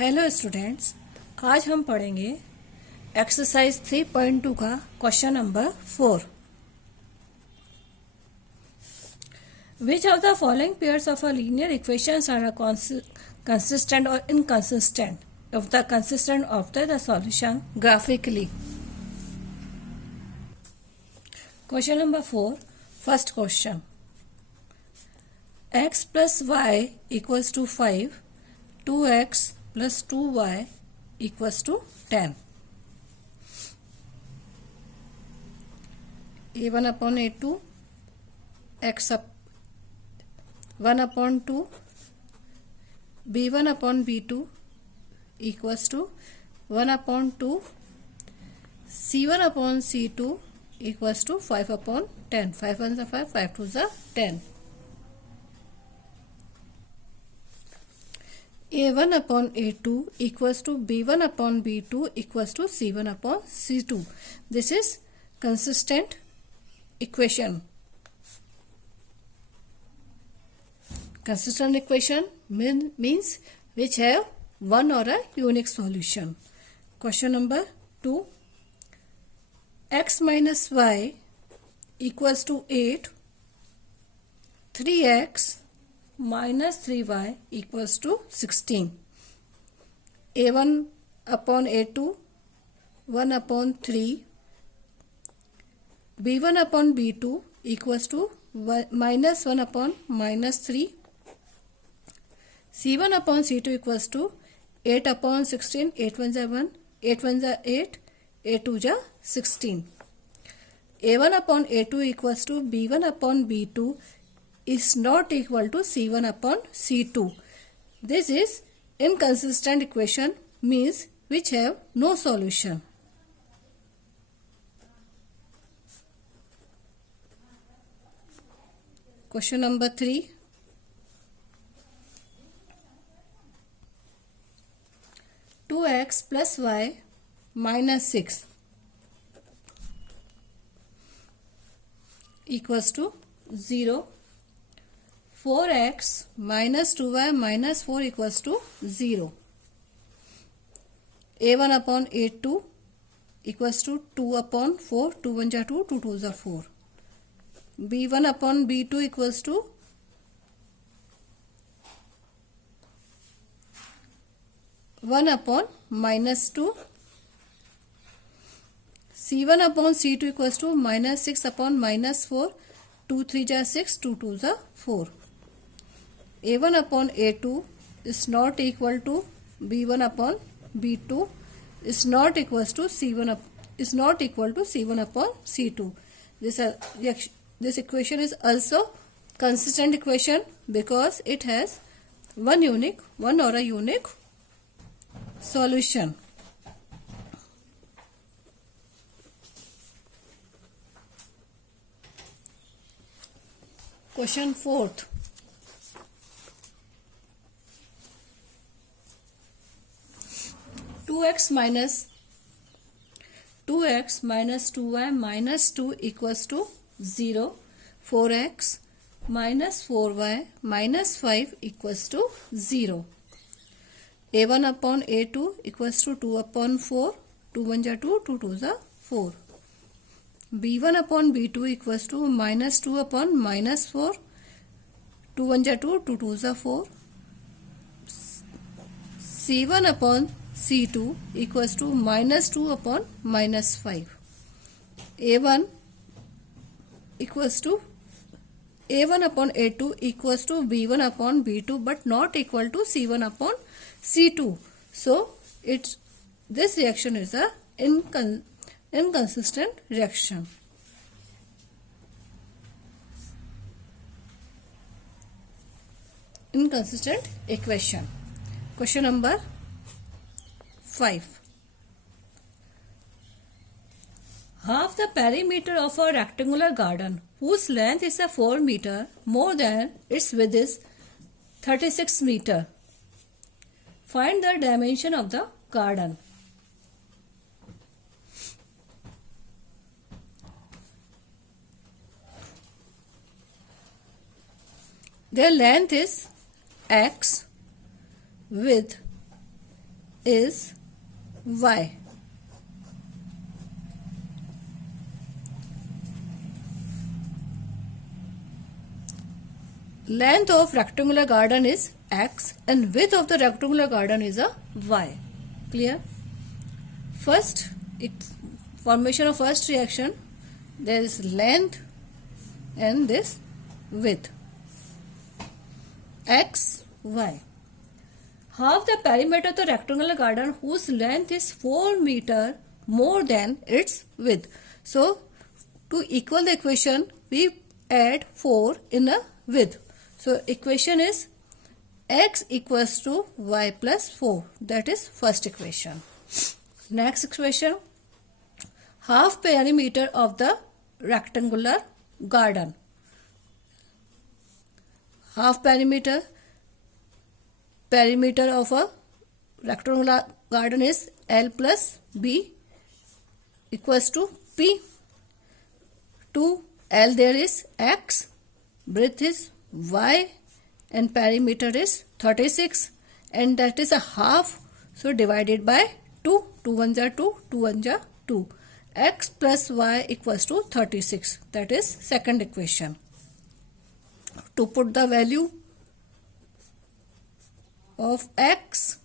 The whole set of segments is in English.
Hello students, आज हम पढ़ेंगे एक्सरसाइज 3.2 का question number 4। Which of the following pairs of a linear equations are consistent or inconsistent? If the consistent, obtain the solution graphically. Question number 4. First question. X plus y equals to 5, 2x plus 2y equals to 10. A1 upon A2, x up 1 upon 2, B1 upon B2 equals to 1 upon 2, C1 upon C2 equals to 5 upon 10. 5 1 is 5, 5 2 is 10. A1 upon A2 equals to B1 upon B2 equals to C1 upon C2. This is consistent equation. Consistent equation means which have one or a unique solution. Question number 2. X minus y equals to 8. 3x minus 3y equals to 16. A1 upon A2, 1 upon 3. B1 upon B2 equals to minus 1 upon minus 3. C1 upon C2 equals to 8 upon 16. 8 1 is 1, 8 1 is 8, 8 2 is 16. A1 upon A2 equals to B1 upon B2 is not equal to C1 upon C2. This is inconsistent equation, means which have no solution. Question number 3. Two x plus y minus 6 equals to 0. 4x minus 2y minus 4 equals to 0. A1 upon A2 equals to 2 upon 4. 2 1 is 2, 2 2 is 4. B1 upon B2 equals to 1 upon minus 2. C1 upon C2 equals to minus 6 upon minus 4. 2 3 is 6, 2 2 is 4. A1 upon A2 is not equal to B1 upon B2 is not equals to C1 is not equal to C1 upon C2. This equation is also consistent equation because it has one or a unique solution. Question 4th. Two x minus 2y minus 2 equals to 0. 4x minus 4y minus 5 equals to 0. A1 upon A2 equals to 2 upon 4. 2 1 is 2, 2 2 is 4. B1 upon B2 equals to minus 2 upon minus 4. 2 1 is 2, 2 2 is 4. C1 upon C2 equals to minus 2 upon minus 5. A1 equals to A1 upon A2 equals to B1 upon B2 but not equal to C1 upon C2. So this reaction is a inconsistent reaction. Inconsistent equation. Question number 5. Half the perimeter of a rectangular garden whose length is 4 meter more than its width is 36 meter. Find the dimension of the garden. Their length is x, width is y. Length of rectangular garden is x and width of the rectangular garden is a y. Clear? First, formation of first reaction, there is length and this width. X, y. Half the perimeter of the rectangular garden whose length is 4 meter more than its width. So, to equal the equation, we add 4 in a width. So, equation is x equals to y plus 4. That is first equation. Next equation, half perimeter of the rectangular garden. Half perimeter of a rectangular garden is L plus B equals to P. To L there is x, breadth is y and perimeter is 36 and that is a half, so divided by 2, 2 1s are 2, 2 1s are 2. X plus y equals to 36, that is second equation. To put the value of x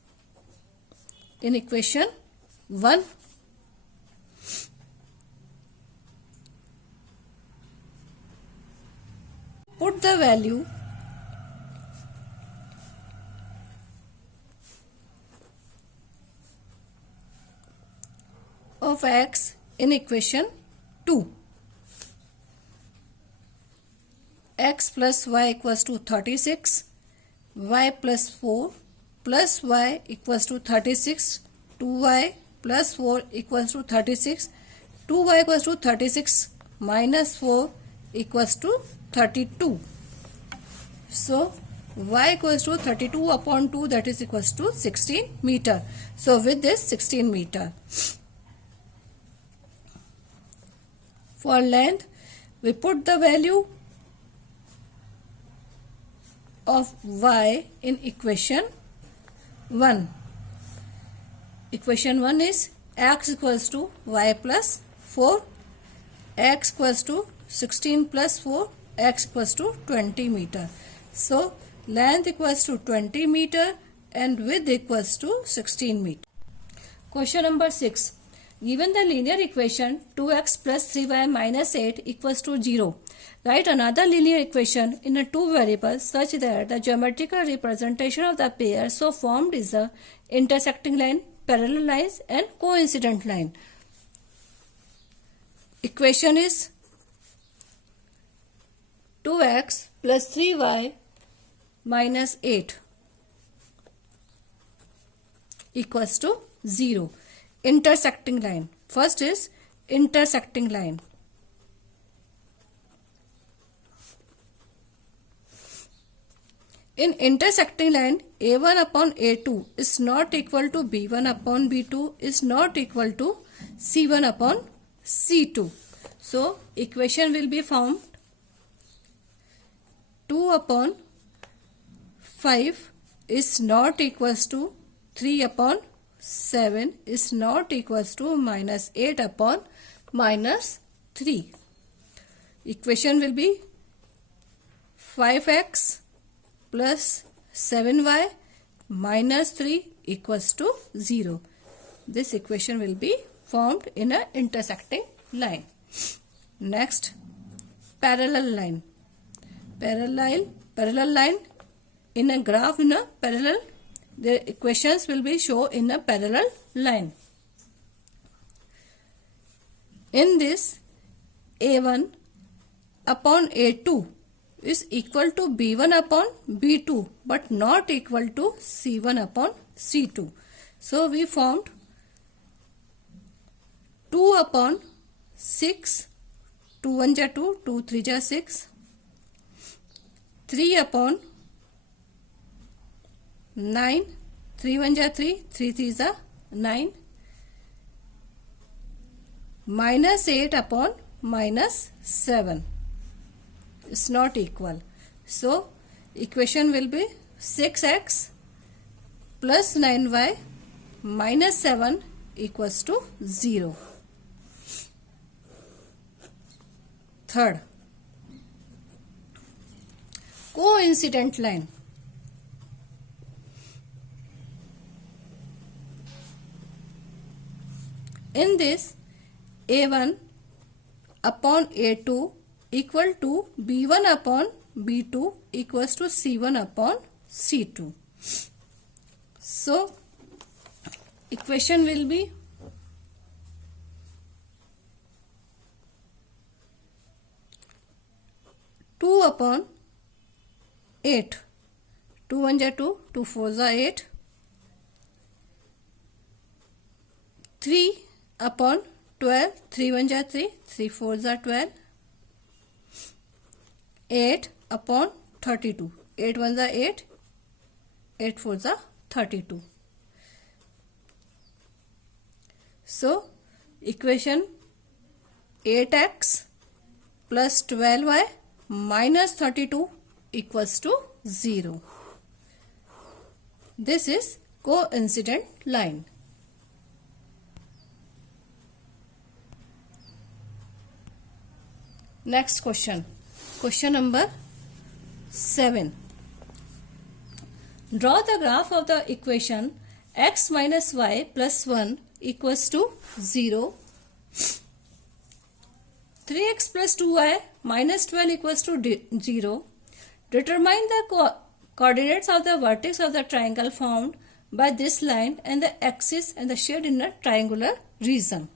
in equation 1, put the value of x in equation 2. X plus y equals to 36, y plus 4 plus y equals to 36, 2y plus 4 equals to 36, 2y equals to 36 minus 4 equals to 32. So, y equals to 32 upon 2, that is equals to 16 meter. So, with this 16 meter. For length, we put the value of y in equation 1. Equation 1 is x equals to y plus 4, x equals to 16 plus 4, x equals to 20 meter. So, length equals to 20 meter and width equals to 16 meter. Question number 6. Given the linear equation 2x plus 3y minus 8 equals to 0, write another linear equation in a two variables such that the geometrical representation of the pair so formed is a intersecting line, parallel lines and coincident line. Equation is 2x plus 3y minus 8 equals to 0. Intersecting line. First is intersecting line. In intersecting line, A1 upon A2 is not equal to B1 upon B2 is not equal to C1 upon C2. So, equation will be formed 2 upon 5 is not equals to 3 upon 7 is not equals to minus 8 upon minus 3. Equation will be 5x plus 7y minus 3 equals to 0. This equation will be formed in an intersecting line. Next, parallel line. Parallel line in a graph in a parallel, the equations will be shown in a parallel line. In this, A1 upon A2 is equal to B1 upon B2 but not equal to C1 upon C2. So, we formed 2 upon 6, 2 1 ja 2, 2 3 ja 6, 3 upon 9, 3 1 ja 3, 3 3 ja 9, minus 8 upon minus 7 is not equal. So, equation will be 6x plus 9y minus 7 equals to 0. Third, coincident line. In this, A1 upon A2 equal to B1 upon B2 equals to C1 upon C2. So, equation will be two upon 8. 2 1 ja 2, 2 4 ja 8. 3 upon 12, 3 1 ja 3, 3 4 ja 12. 8 upon 32, 8 1 ja 8, 8 4 ja 32. So, equation 8x plus 12y minus 32 equals to 0. This is coincident line. Next question. Question number 7. Draw the graph of the equation x minus y plus 1 equals to 0. 3x plus 2y minus 12 equals to 0. Determine the coordinates of the vertex of the triangle formed by this line and the axis and the shade in a triangular region.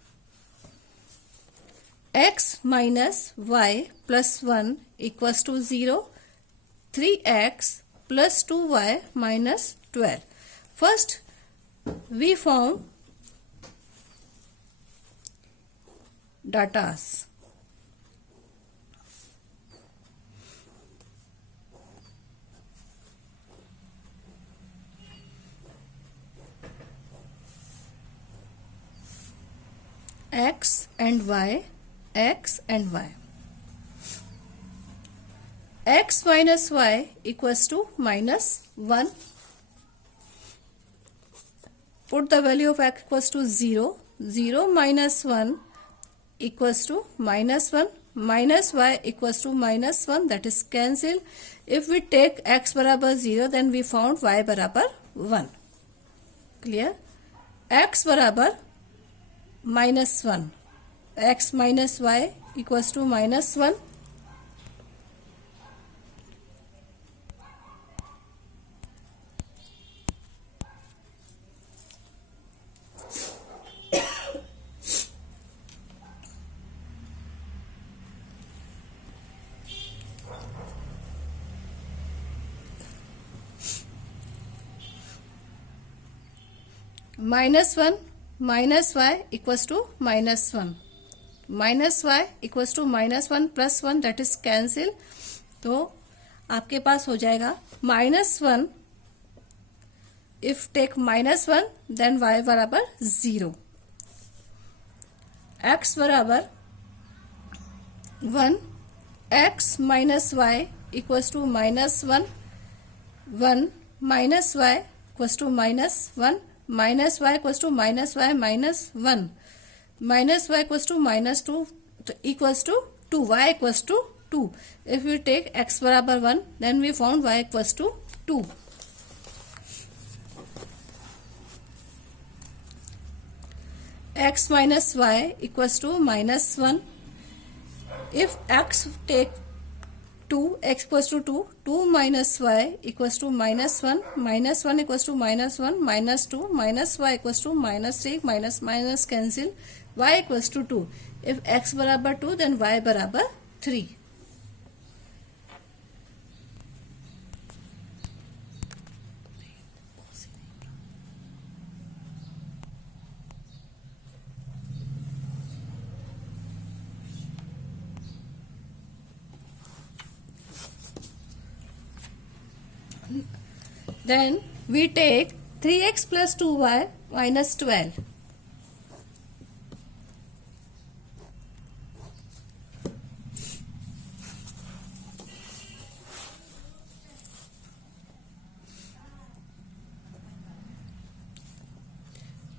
X minus y plus 1 equals to 0. 3x plus 2y minus 12. First, we form datas. X and y, x and y. X minus y equals to minus 1. Put the value of x equals to 0. 0 minus 1 equals to minus 1. Minus y equals to minus 1, that is cancel. If we take x barabar 0, then we found y barabar 1. Clear? X barabar minus 1. X minus y equals to minus 1. Minus 1 minus y equals to minus 1. Minus y equals to minus 1 plus 1, that is cancel. तो आपके पास हो जाएगा minus 1. If take minus 1, then y बराबर 0. x बराबर 1. x minus y equals to minus 1. 1 minus y equals to minus 1. Minus y equals to minus y minus 1. Minus y equals to minus 2 equals to 2. Y equals to 2. If we take x barabar 1, then we found y equals to 2. X minus y equals to minus 1. If x take 2, x equals to 2, 2 minus y equals to minus 1, minus 1 equals to minus 1, minus 2, minus y equals to minus 3, minus minus cancel, y equals to 2. If x बराबर 2, then y बराबर 3. Then we take 3x plus 2y minus 12.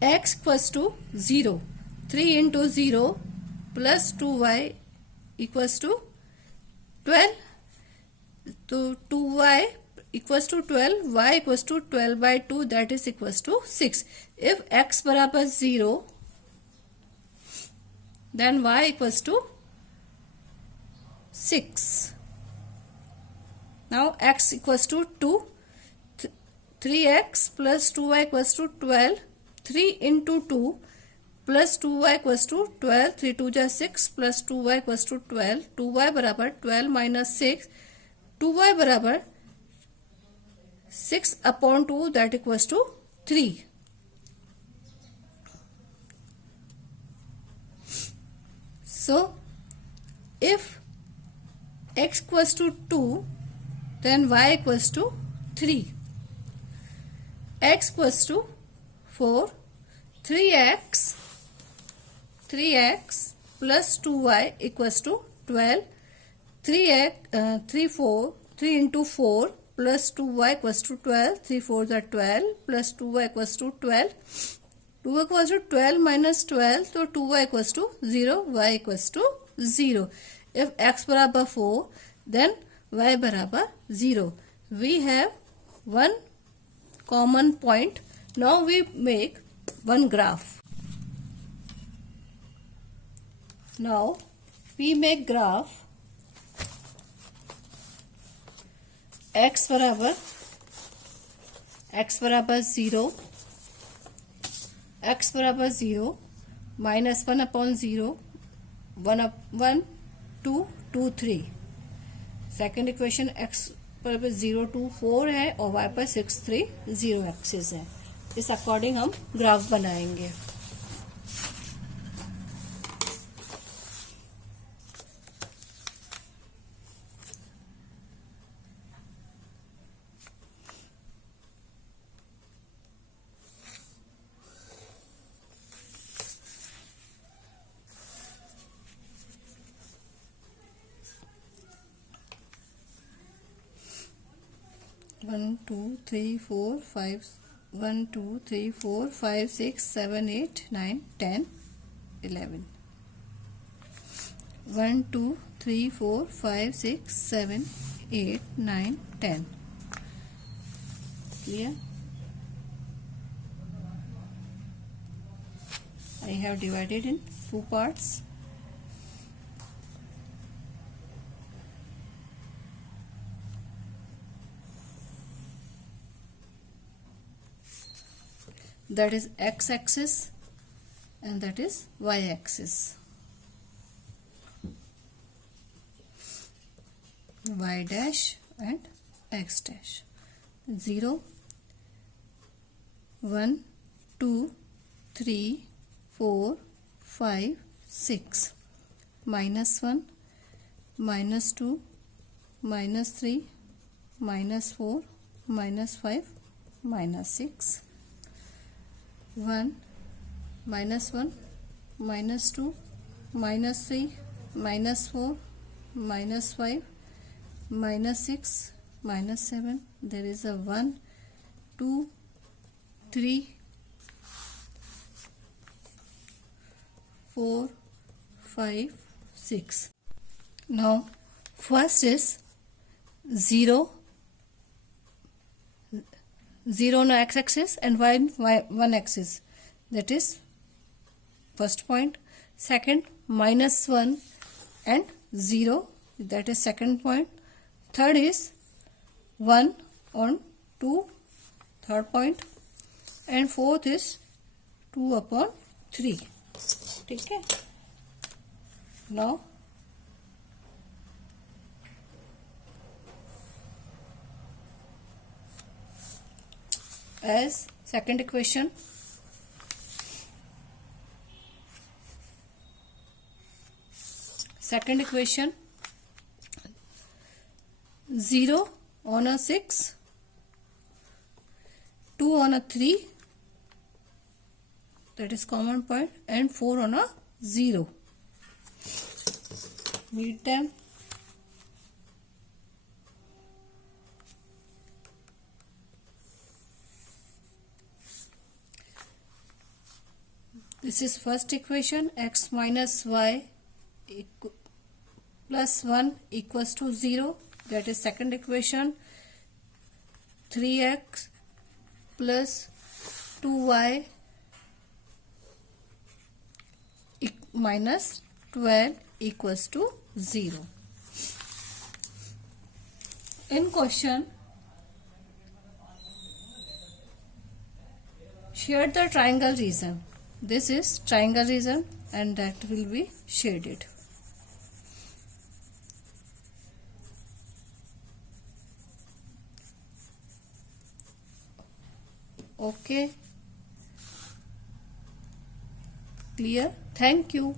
x equals to 0. 3 into 0 plus 2y equals to 12. So 2y equals to 12, y equals to 12 by 2, that is equals to 6. If x बराबर 0, then y equals to 6. Now x equals to 2. 3x plus 2y equals to 12. 3 into 2 plus 2y equals to 12. 3 2 जा 6 plus 2y equals to 12. 2y बराबर 12 minus 6. 2y बराबर 6 upon 2, that equals to 3. So if x equals to 2, then y equals to 3. X equals to 4. 3x plus 2y equals to 12. 3 into 4 plus 2y equals to 12. 3 4s are 12 plus 2y equals to 12. 2y equals to 12 minus 12, so 2y equals to 0, y equals to 0. If x बराबर 4, then y बराबर 0. We have one common point. Now we make one graph. Now we make graph x बराबर 0, x बराबर 0, minus 1 upon 0, 1 2 2 3. Second equation x पर 0 2 4 है और y पर 6 3 0 axis है. इस अकॉर्डिंग हम ग्राफ बनाएंगे. One, two, three, four, five. 1 2 3 4 5 6 7 8 9 10 11. 1 2 3 4 5 6 7 8 9 10. Clear? I have divided in two parts. That is x-axis and that is y-axis. Y dash and x dash. 0, 1, 2, 3, 4, 5, 6. Minus 1, minus 2, minus 3, minus 4, minus 5, minus 6. 1, minus 1, minus 2, minus 3, minus 4, minus 5, minus 6, minus 7. There is a 1, 2, 3, 4, 5, 6. Now first is 0 on x-axis and y axis, that is first point. Second, minus 1 and 0, that is second point. Third is 1 on 2, third point. And fourth is 2 upon 3. Okay. Now as second equation, second equation, 0 on a 6, 2 on a 3, that is common point, and 4 on a 0. Meet them. This is first equation, x minus y plus 1 equals to 0. That is second equation, 3x plus 2y minus 12 equals to 0. In question, shade the triangle region. This is triangle region and that will be shaded. Okay. Clear? Thank you.